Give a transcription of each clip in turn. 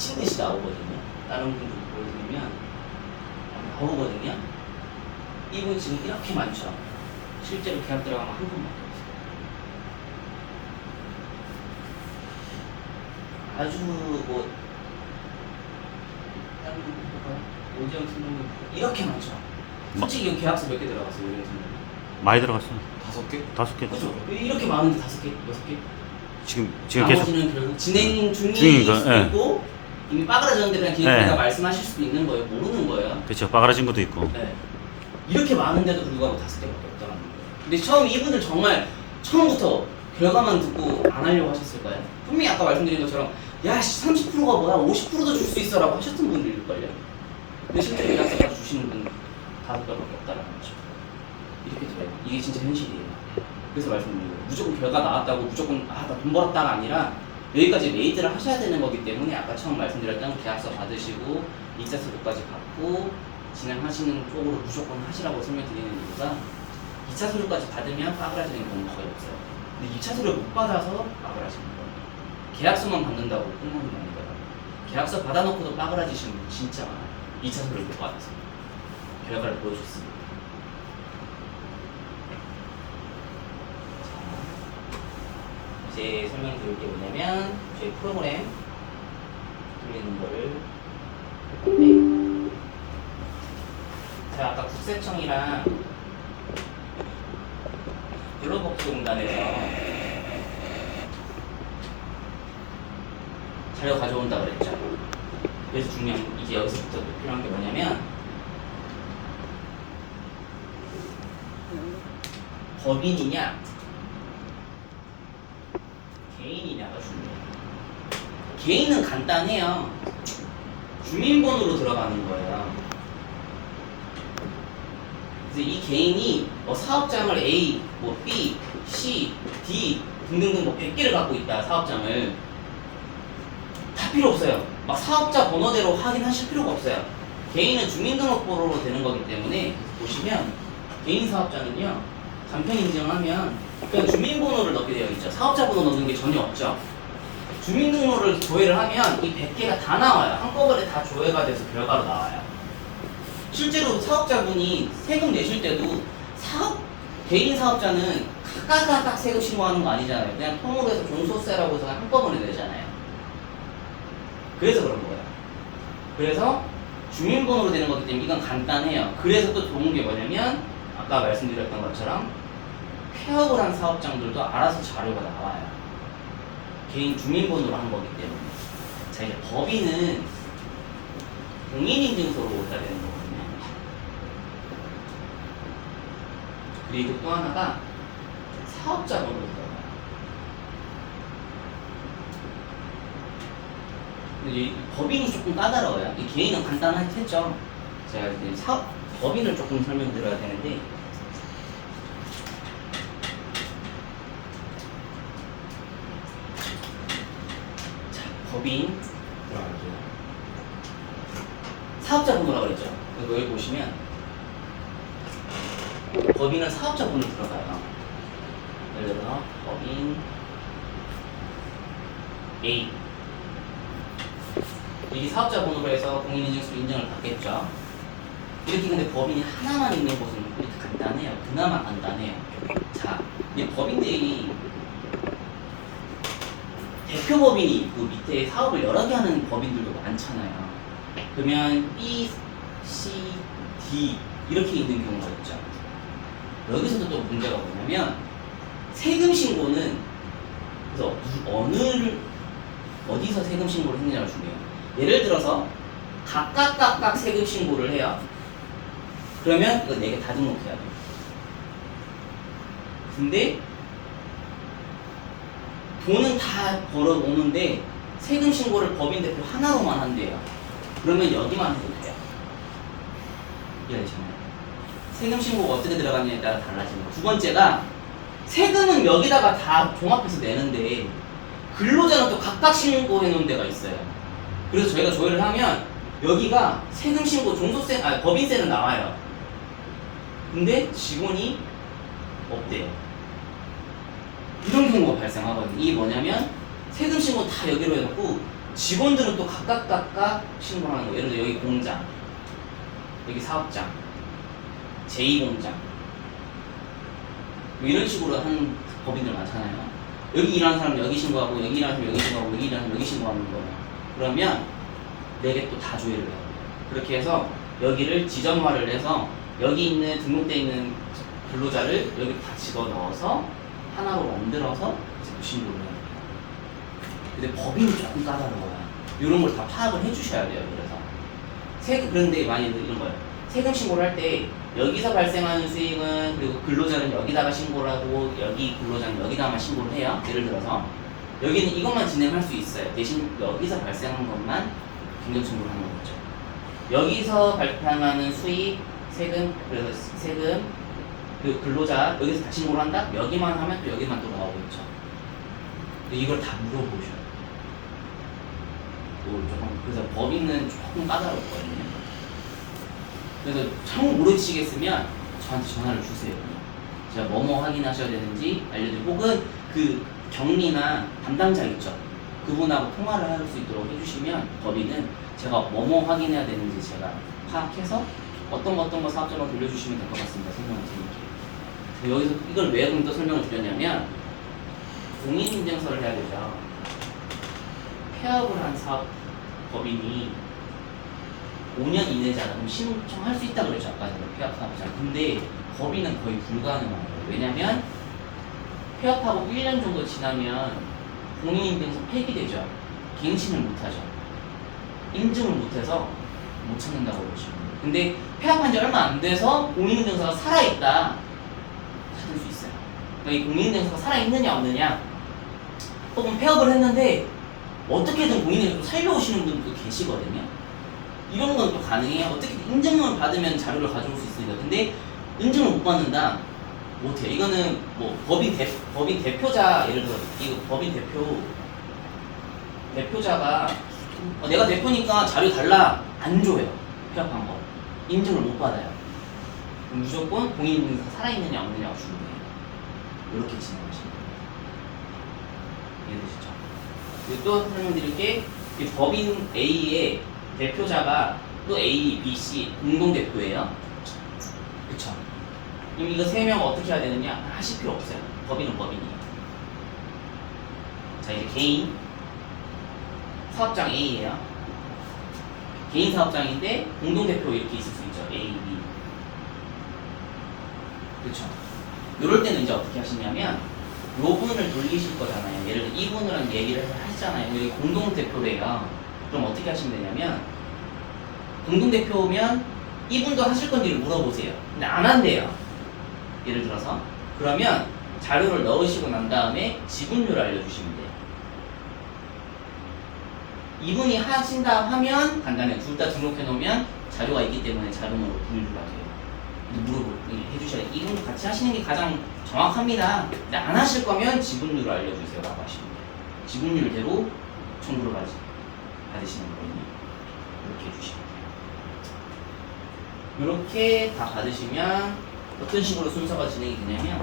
미친 듯이 나오거든요. 다른 분들 보여드리면 나오거든요. 이분 지금 이렇게 많죠. 실제로 계약 들어가면 한 분밖에 없어요. 아주 뭐 다른 분 볼까요? 오지영 팀장님 이렇게 많죠. 솔직히 이 계약서 몇 개 들어갔어요, 오지영 팀장님? 많이 들어갔어. 5개? 5개. 그렇죠. 이렇게 많은데 5개, 6개? 지금 계속 나머지는 결국 진행 중일 중이니까, 수도 예. 있고 이미 빠그라졌는데 그냥 기획자가 예. 말씀하실 수도 있는 거예요. 모르는 거예요. 그렇죠. 빠그라진 것도 있고. 네. 이렇게 많은데도 불구하고 5개밖에 없다는 거예요. 근데 처음 이분들 정말 처음부터 결과만 듣고 안 하려고 하셨을까요? 분명히 아까 말씀드린 것처럼 야 30%가 뭐야 50%도 줄 수 있어라고 하셨던 분들일걸요. 근데 실제로 계약서까지 주시는 분 5개밖에 없다는 거죠. 이렇게 돼요. 이게 진짜 현실이에요. 그래서 말씀드린 거예요. 무조건 결과 나왔다고 무조건 나 돈 벌었다가 아니라 여기까지 레이드를 하셔야 되는 거기 때문에 아까 처음 말씀드렸던 계약서 받으시고 이자서류까지 받고 진행하시는 쪽으로 무조건 하시라고 설명드리는 이유가 2차 서류까지 받으면 빠그라지는 경우가 거의 없어요. 근데 2차 서류 못 받아서 빠그라지는 거예요. 계약서만 받는다고 끝나는 게 아니라 계약서 받아놓고도 빠그라지시는 분 진짜 많아요. 2차 서류를 못 받아서 결과를 보여줬습니다. 이제 설명드릴 게 뭐냐면 저희 프로그램 돌리는 거를 할 건데 제가 아까 국세청이랑 근로복지공단에서 자료 가져온다 그랬죠. 그래서 중요한 이제 여기서부터 필요한 게 뭐냐면 법인이냐 개인이냐가 중요해요. 개인은 간단해요. 주민번호로 들어가는 거예요. 그래서 이 개인이 뭐 사업장을 A, 뭐 B, C, D 등등등 뭐 100개를 갖고 있다. 사업장을 다 필요 없어요. 막 사업자 번호대로 확인하실 필요가 없어요. 개인은 주민등록번호로 되는 거기 때문에 보시면 개인 사업자는요 간편 인증하면 그냥 주민번호를 넣게 되어 있죠. 사업자 번호 넣는 게 전혀 없죠. 주민등록을 조회를 하면 이 100개가 다 나와요. 한꺼번에 다 조회가 돼서 결과로 나와요. 실제로 사업자분이 세금 내실 때도 개인 사업자는 각각 세금 신고하는 거 아니잖아요. 그냥 통으로 해서 종소세라고 해서 한꺼번에 내잖아요. 그래서 그런 거예요. 그래서 주민번호로 되는 거기 때문에 이건 간단해요. 그래서 또 좋은 게 뭐냐면 아까 말씀드렸던 것처럼 폐업을 한 사업장들도 알아서 자료가 나와요. 개인 주민번호로 한 거기 때문에. 자, 이제 법인은 공인인증서로 해야 되는 거거든요. 그리고 또 하나가 사업자 번호로 들어가요. 근데 이 법인이 조금 까다로워요. 이 개인은 간단했죠. 제가 이제 법인을 조금 설명드려야 되는데 법인 들어갈게요. 사업자 번호라고 그랬죠. 여기 보시면 법인은 사업자 번호 들어가요. 예를 들어 법인 A 이 사업자 번호로 해서 공인인증서로 인정을 받겠죠. 이렇게 근데 법인이 하나만 있는 곳은 이렇게 간단해요. 그나마 간단해요. 자, 이 법인들이 대표법인이 있고 밑에 사업을 여러 개 하는 법인들도 많잖아요. 그러면 B, C, D 이렇게 있는 경우가 있죠. 여기서도 또 문제가 뭐냐면 세금 신고는 그래서 어디서 세금 신고를 했느냐가 중요해요. 예를 들어서 각각 세금 신고를 해요. 그러면 이거 4개 다 등록해야 돼요. 근데 돈은 다 벌어오는데 세금 신고를 법인 대표 하나로만 한대요. 그러면 여기만 해도 돼요. 이해되시나요? 세금 신고가 어떻게 들어가느냐에 따라 달라집니다. 두 번째가 세금은 여기다가 다 종합해서 내는데 근로자는 또 각각 신고해 놓은 데가 있어요. 그래서 저희가 조회를 하면 여기가 세금 신고 종소세, 법인세는 나와요. 근데 직원이 없대요. 이런 경우가 발생하거든요. 이게 뭐냐면 세금 신고 다 여기로 해놓고 직원들은 또 각각 신고하는 거. 예를 들어 여기 공장, 여기 사업장, 제2공장 뭐 이런 식으로 하는 법인들 많잖아요. 여기 일하는 사람 여기 신고하고, 여기 일하는 사람 여기 신고하고, 여기 일하는 사람 여기 신고하는 거예요. 그러면 4개 또 다 조회를 해요. 그렇게 해서 여기를 지점화를 해서 여기 있는 등록되어 있는 근로자를 여기 다 집어넣어서 하나로 만들어서 이제 또 신고를 해요. 근데 법인이 조금 까다로워요. 이런 걸 다 파악을 해주셔야 돼요. 그래서 그런데 많이 이런 거예요. 세금 신고를 할 때 여기서 발생하는 수익은, 그리고 근로자는 여기다가 신고를 하고 여기 근로자는 여기다만 신고를 해요. 예를 들어서 여기는 이것만 진행할 수 있어요. 대신 여기서 발생한 것만 경정 청구를 하는 거죠. 여기서 발생하는 수익, 세금, 그래서 세금, 그리고 근로자 여기서 다 신고를 한다? 여기만 하면 또 여기만 또 나오고 있죠. 근데 이걸 다 물어보셔요. 그래서 법인은 조금 까다롭거든요. 그래서 참 모르시겠으면 저한테 전화를 주세요. 제가 뭐뭐 확인하셔야 되는지 알려드리고, 혹은 그 경리나 담당자 있죠. 그분하고 통화를 할 수 있도록 해주시면 법인은 제가 뭐뭐 확인해야 되는지 제가 파악해서 어떤 거 사업자로 돌려주시면 될 것 같습니다. 설명을 드릴게요. 여기서 이걸 왜 그럼 또 설명을 드렸냐면, 공인인증서를 해야 되죠. 폐업을 한 사업 법인이 5년 이내잖아. 그럼 신청할 수 있다고 그랬죠. 아까 전에 폐업 사업자. 근데 법인은 거의 불가능한 거예요. 왜냐면 폐업하고 1년 정도 지나면 공인인증서 폐기되죠. 갱신을 못하죠. 인증을 못해서 못 찾는다고 그러죠. 근데 폐업한 지 얼마 안 돼서 공인인증서가 살아있다, 찾을 수 있어요. 그러니까 이 공인인증서가 살아있느냐 없느냐, 혹은 폐업을 했는데 어떻게든 공인인증서 살려오시는 분도 계시거든요. 이런 건 또 가능해요. 어떻게 인증을 받으면 자료를 가져올 수 있으니까. 근데 인증을 못 받는다, 못해요. 이거는 뭐 법인 대표자, 예를 들어 이거 법인 대표자가 내가 대표니까 자료 달라, 안 줘요. 폐업한 거 인증을 못 받아요. 그럼 무조건 공인인증서 살아있느냐 없느냐가 주는 거예요. 이렇게 진행하시는 거예요. 이해되시죠? 그리고 또 설명드릴 게, 이 법인 A의 대표자가 또 A, B, C 공동 대표예요. 그쵸? 그럼 이거 3명 어떻게 해야 되느냐 하실 필요 없어요. 법인은 법인이에요. 자, 이제 개인 사업장 A예요. 개인 사업장인데 공동 대표 이렇게 있을 수 있죠. A, B. 그쵸? 이럴 때는 이제 어떻게 하시냐면, 요 분을 돌리실 거잖아요. 예를 들어 이분이랑 얘기를 하시잖아요. 여기 공동 대표래요. 그럼 어떻게 하시면 되냐면, 공동 대표면 이분도 하실 건지를 물어보세요. 근데 안 한대요. 예를 들어서 그러면 자료를 넣으시고 난 다음에 지분율을 알려주시면 돼요. 이분이 하신다 하면 간단해요. 둘 다 등록해 놓으면 자료가 있기 때문에 자료로 분류가 돼요. 해주셔야 돼요. 이분도 같이 하시는 게 가장 정확합니다. 근데 안 하실 거면 지분율을 알려주세요 라고 하시면 돼요. 지분율대로 청구를 받으시는 거예요. 이렇게 해주시면 돼요. 이렇게 다 받으시면 어떤 식으로 순서가 진행이 되냐면,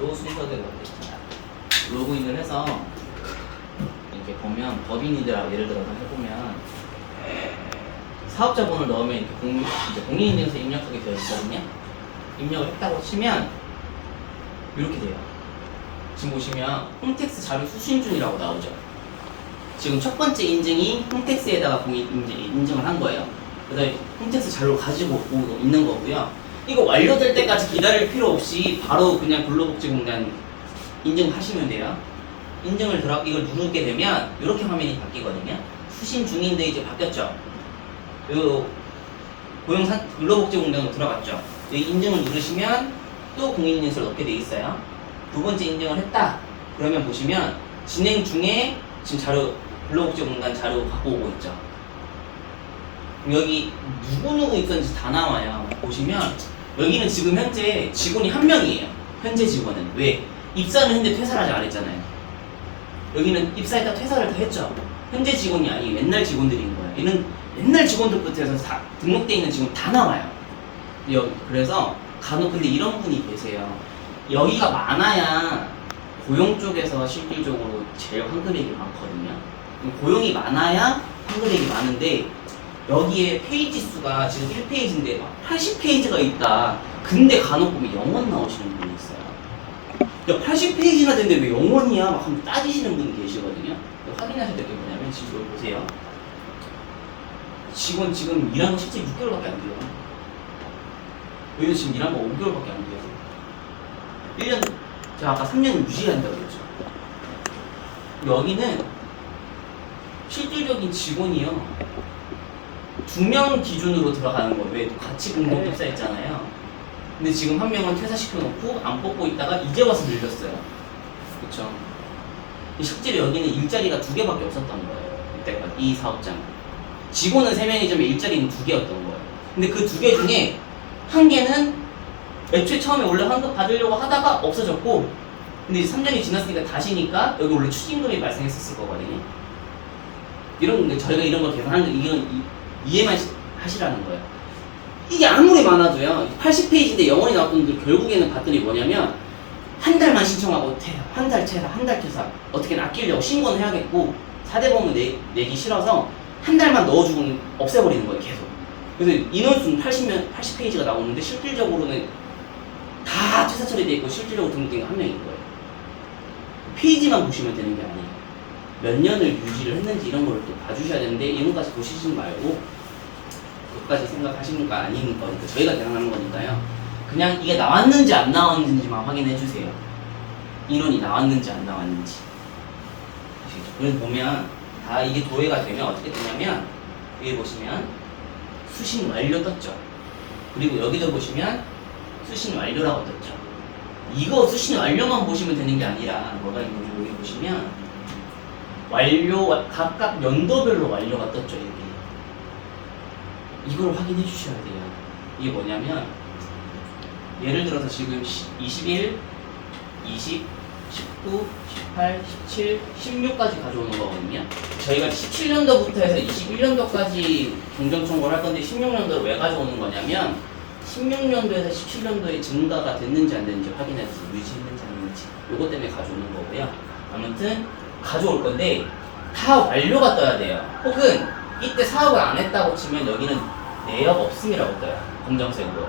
요 순서대로 되겠습니다. 로그인을 해서 이렇게 보면 법인이더라고. 예를 들어서 해보면 사업자 번호를 넣으면 이렇게 이제 공인인증서 입력하게 되어 있거든요. 입력을 했다고 치면 이렇게 돼요. 지금 보시면 홈택스 자료 수신 중이라고 나오죠. 지금 첫 번째 인증이 홈택스에다가 공인 인증을 한 거예요. 그다음에 홈택스 자료를 가지고 오고 있는 거고요. 이거 완료될 때까지 기다릴 필요 없이 바로 그냥 근로복지공단 인증하시면 돼요. 인증을 이걸 누르게 되면 이렇게 화면이 바뀌거든요. 수신 중인데 이제 바뀌었죠. 요 근로복지공단으로 들어갔죠. 여기 인증을 누르시면 또 공인인증서를 넣게 돼 있어요. 두 번째 인증을 했다. 그러면 보시면 진행 중에 지금 자료, 근로복지공단 자료 갖고 오고 있죠. 여기 누구누구 있었는지 다 나와요. 보시면 여기는 지금 현재 직원이 1명이에요. 현재 직원은. 왜? 입사는 했는데 퇴사를 아직 안 했잖아요. 여기는 입사했다 퇴사를 다 했죠. 현재 직원이 아니에요. 옛날 직원들인 거예요. 얘는 옛날 직원들부터 해서 다 등록돼 있는 직원 다 나와요. 그래서 간혹 근데 이런 분이 계세요. 여기가 많아야 고용 쪽에서 실질적으로 제일 환급액이 많거든요. 고용이 많아야 환급액이 많은데 여기에 페이지 수가 지금 1페이지인데 막 80페이지가 있다. 근데 간혹 보면 영원 나오시는 분이 있어요. 야 80페이지나 됐는데 왜 영원이야? 막 한번 따지시는 분이 계시거든요. 확인하셔야 될 게 뭐냐면 지금 여기 보세요. 직원 지금 일한 거 실제 6개월밖에 안 돼요. 여기는 지금 일한 거 5개월밖에 안 돼요. 1년, 제가 아까 3년 유지한다고 그랬죠. 여기는 실질적인 직원이요. 2명 기준으로 들어가는 거예요. 왜? 같이 공동 입사했잖아요. 근데 지금 한 명은 퇴사시켜놓고 안 뽑고 있다가 이제 와서 늘렸어요. 그쵸? 실제로 여기는 일자리가 2개밖에 없었던 거예요. 이때까지 이 사업장. 직원은 3명이지만 일자리는 2개였던 거예요. 근데 그 2개 중에 한 개는 애초에 처음에 원래 환급 받으려고 하다가 없어졌고, 근데 이제 3년이 지났으니까 다시니까 여기 원래 추징금이 발생했었을 거거든요. 이런 게 저희가 이런 걸 계산하는 거 이건 이해만 하시라는 거예요. 이게 아무리 많아도요. 80페이지인데 영원히 나왔던 분들 결국에는 봤더니 뭐냐면 한 달만 신청하고 퇴사, 한 달 퇴사, 한 달 퇴사. 어떻게든 아끼려고 신고는 해야겠고 4대 보험은 내기 싫어서 한 달만 넣어주고 없애버리는 거예요. 계속. 그래서 인원수는 80페이지가 나오는데 실질적으로는 다 퇴사 처리돼 있고 실질적으로 등록된 게 한 명인 거예요. 페이지만 보시면 되는 게 아니에요. 몇 년을 유지를 했는지 이런 걸 또 봐주셔야 되는데 이런 것까지 보시지 말고 그것까지 생각하시는 거 아닌 거니까 저희가 계산하는 거니까요. 그냥 이게 나왔는지 안 나왔는지만 확인해 주세요. 인원이 나왔는지 안 나왔는지. 아시겠죠? 그래서 보면 다 이게 도회가 되면 어떻게 되냐면 위에 보시면 수신 완료 떴죠. 그리고 여기도 보시면 수신 완료라고 떴죠. 이거 수신 완료만 보시면 되는 게 아니라 뭐가 있는지 여기 보시면 완료 각각 연도별로 완료가 떴죠. 이렇게 이걸 확인해 주셔야 돼요. 이게 뭐냐면 예를 들어서 지금 21, 20, 19, 18, 17, 16까지 가져오는 거거든요. 저희가 17년도부터 해서 21년도까지 경정 청구를 할 건데 16년도를 왜 가져오는 거냐면 16년도에서 17년도에 증가가 됐는지 안 됐는지 확인해서 유지했는지 안 했는지 요거 때문에 가져오는 거고요. 아무튼 가져올 건데 다 완료가 떠야 돼요. 혹은 이때 사업을 안 했다고 치면 여기는 내역 없음이라고 떠요. 검정색으로.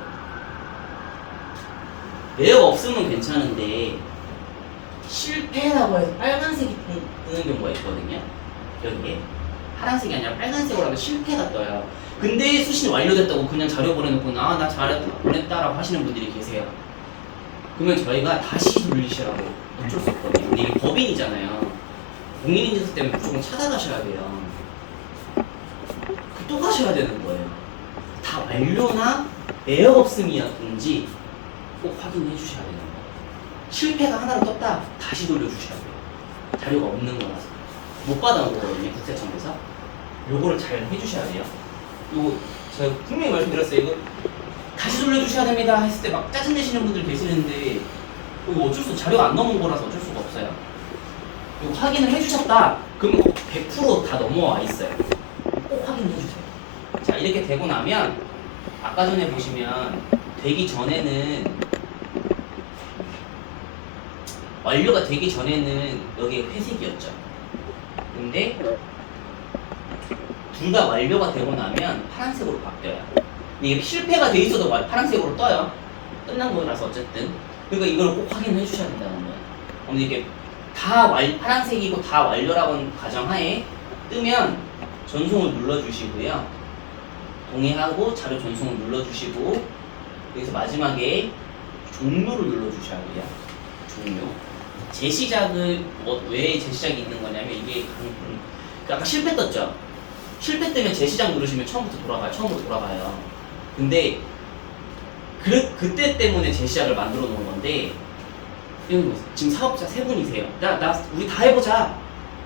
내역 없으면 괜찮은데 실패라고 해서 빨간색이 뜨는 경우가 있거든요. 여기에 파란색이 아니라 빨간색으로 하면 실패가 떠요. 근데 수신이 완료됐다고 그냥 자료 보내놓고 아 나 잘했다 보냈다라고 하시는 분들이 계세요. 그러면 저희가 다시 돌리시라고 어쩔 수 없거든요. 근데 이게 법인이잖아요. 공인인증서 때문에 무조건 찾아가셔야 돼요. 또 가셔야 되는 거예요. 다 완료나 내역 없음이었는지 꼭 확인해 주셔야 되는 거예요. 실패가 하나로 떴다 다시 돌려주셔야 돼요. 자료가 없는 거라서 못 받아온 거거든요. 국세청에서 요거를 잘 해주셔야 돼요. 요거 제가 분명히 말씀드렸어요. 이거 다시 돌려주셔야 됩니다 했을 때 막 짜증내시는 분들 계시는데 이거 어쩔 수 자료가 안 넘은 거라서 어쩔 수가 없어요. 이거 확인을 해주셨다 그러면 100% 다 넘어와 있어요. 꼭 확인해 주세요. 자 이렇게 되고 나면 아까 전에 보시면 되기 전에는 완료가 되기 전에는 여기에 회색이었죠. 근데 둘 다 완료가 되고 나면 파란색으로 바뀌어요. 이게 실패가 돼 있어도 파란색으로 떠요. 끝난 거라서 어쨌든. 그러니까 이걸 꼭 확인해 주셔야 된다는 거예요. 근데 이게 다 파란색이고 다 완료라고 가정하에 뜨면 전송을 눌러주시고요. 동의하고 자료 전송을 눌러주시고 여기서 마지막에 종료를 눌러주셔야 돼요. 종료. 재시작을 왜 재시작이 있는 거냐면 이게 아까 실패 떴죠. 실패 때문에 재시작 누르시면 처음부터 돌아가요. 처음으로 돌아가요. 근데 그때 때문에 재시작을 만들어 놓은 건데 지금 사업자 3분이세요. 우리 다 해보자.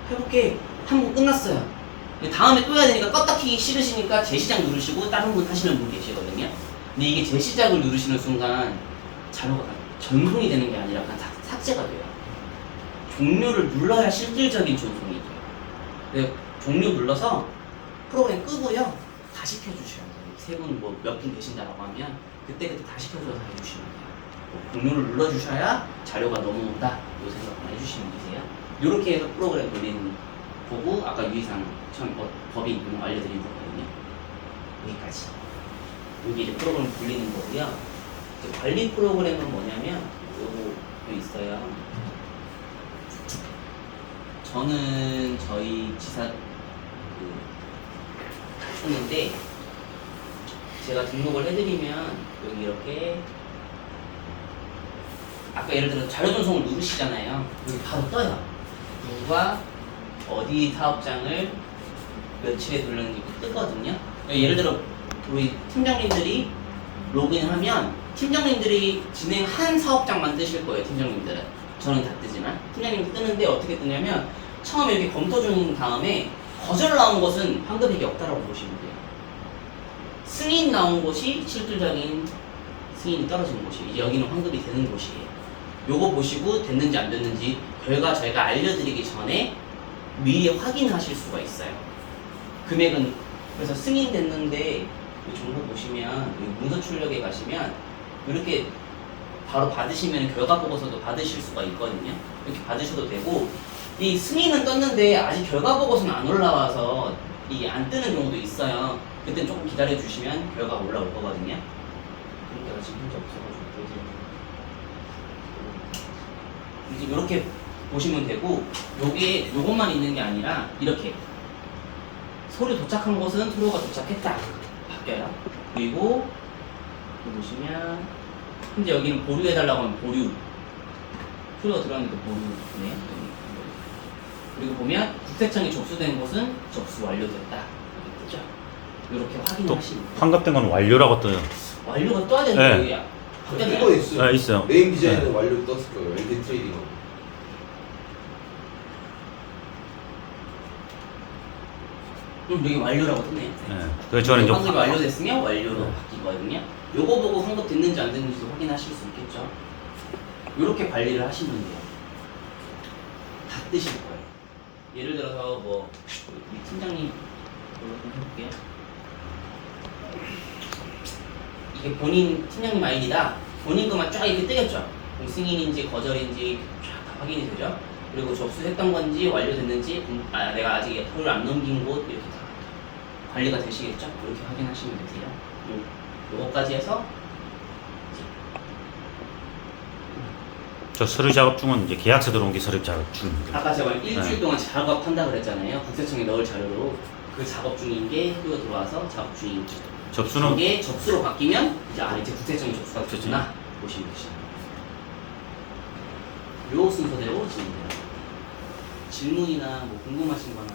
해볼게. 한 번 끝났어요. 다음에 또 해야 되니까 껐다 키기 싫으시니까 재시작 누르시고 다른 분 하시는 분 계시거든요. 근데 이게 재시작을 누르시는 순간 자료가 전송이 되는 게 아니라 그냥 삭제가 돼요. 종료를 눌러야 실질적인 전송이 돼요. 네, 종료 눌러서 프로그램 끄고요. 다시 켜주셔야 돼요. 3분 몇 분 계신다라고 하면 그때 다시 켜줘서 해주시면 돼요. 공유를 눌러주셔야 자료가 넘어온다. 이 생각만 해주시면 되세요. 이렇게 해서 프로그램 돌리는 보고 아까 유의사항 처음 법인 알려드린 거거든요. 여기까지. 여기 이제 프로그램 돌리는 거고요. 이제 관리 프로그램은 뭐냐면 요거 있어요. 저는 저희 지사 촌인데 제가 등록을 해드리면 여기 이렇게 아까 예를 들어 자료 전송을 누르시잖아요. 여기 바로 떠요. 누가 어디 사업장을 며칠에 돌렸는지 뜨거든요. 예를 들어 우리 팀장님들이 로그인하면 팀장님들이 진행한 사업장만 뜨실 거예요. 팀장님들은 저는 다 뜨지만 팀장님이 뜨는데 어떻게 뜨냐면 처음에 이렇게 검토 중인 다음에 거절 나온 것은 환급액이 없다라고 보시면 돼요. 승인 나온 곳이 실질적인 승인이 떨어진 곳이 이제 여기는 환급이 되는 곳이에요. 요거 보시고 됐는지 안 됐는지 결과 저희가 알려드리기 전에 미리 확인하실 수가 있어요. 금액은 그래서 승인됐는데 이 정보 보시면 문서 출력에 가시면 이렇게 바로 받으시면 결과 보고서도 받으실 수가 있거든요. 이렇게 받으셔도 되고 이 승인은 떴는데 아직 결과 보고서는 안 올라와서 이 안 뜨는 경우도 있어요. 그땐 조금 기다려 주시면 결과가 올라올 거거든요. 그런 데가 지금 현재 없어가지고 이제 이렇게 보시면 되고 요것만 있는 게 아니라 이렇게 서류 도착한 곳은 서류가 도착했다 바뀌어요. 그리고 여기 보시면 현재 여기는 보류해달라고 하면 보류 서류가 들어왔는데 보류네. 그리고 보면 국세청에 접수된 곳은 접수 완료됐다 이렇게 뜨죠. 이렇게 또 확인하시면 돼요. 환갑된 건 완료라고 떠요. 완료가 떠야 되는데 네. 여기 이거 바뀌었나요? 있어요. 네, 있어요. 메인 디자인은 네. 완료 떴을 거예요. LD 트레이딩. 여기 완료라고 뜨네요. 네. 그래서 저는 이제 환급이 완료됐으면 완료로 네. 바뀌거든요. 요거 보고 환급 됐는지 안 됐는지도 확인하실 수 있겠죠. 이렇게 관리를 하시면 돼요. 다 뜨실 거예요. 예를 들어서 뭐 우리 팀장님 이걸로 좀 해볼게요. 이게 본인 팀장님 아이디다. 본인 것만 쫙 이렇게 뜨겠죠. 그럼 승인인지 거절인지 쫙 다 확인이 되죠. 그리고 접수했던 건지 완료됐는지 내가 아직 서류를 안 넘긴 곳 이렇게 다 관리가 되시겠죠. 이렇게 확인하시면 되세요. 요거까지 해서 저 서류 작업 중은 이제 계약서 들어온 게 서류 작업 중입니다. 아까 제가 일주일 네. 동안 작업한다 그랬잖아요. 국세청에 넣을 자료로 그 작업 중인 게 서류가 들어와서 작업 중인 접수는 이게 접수로 바뀌면 이제 국세청에 접수가 됐구나 보시면 되시죠. 요 순서대로 진행돼요. 질문이나 뭐 궁금하신 거나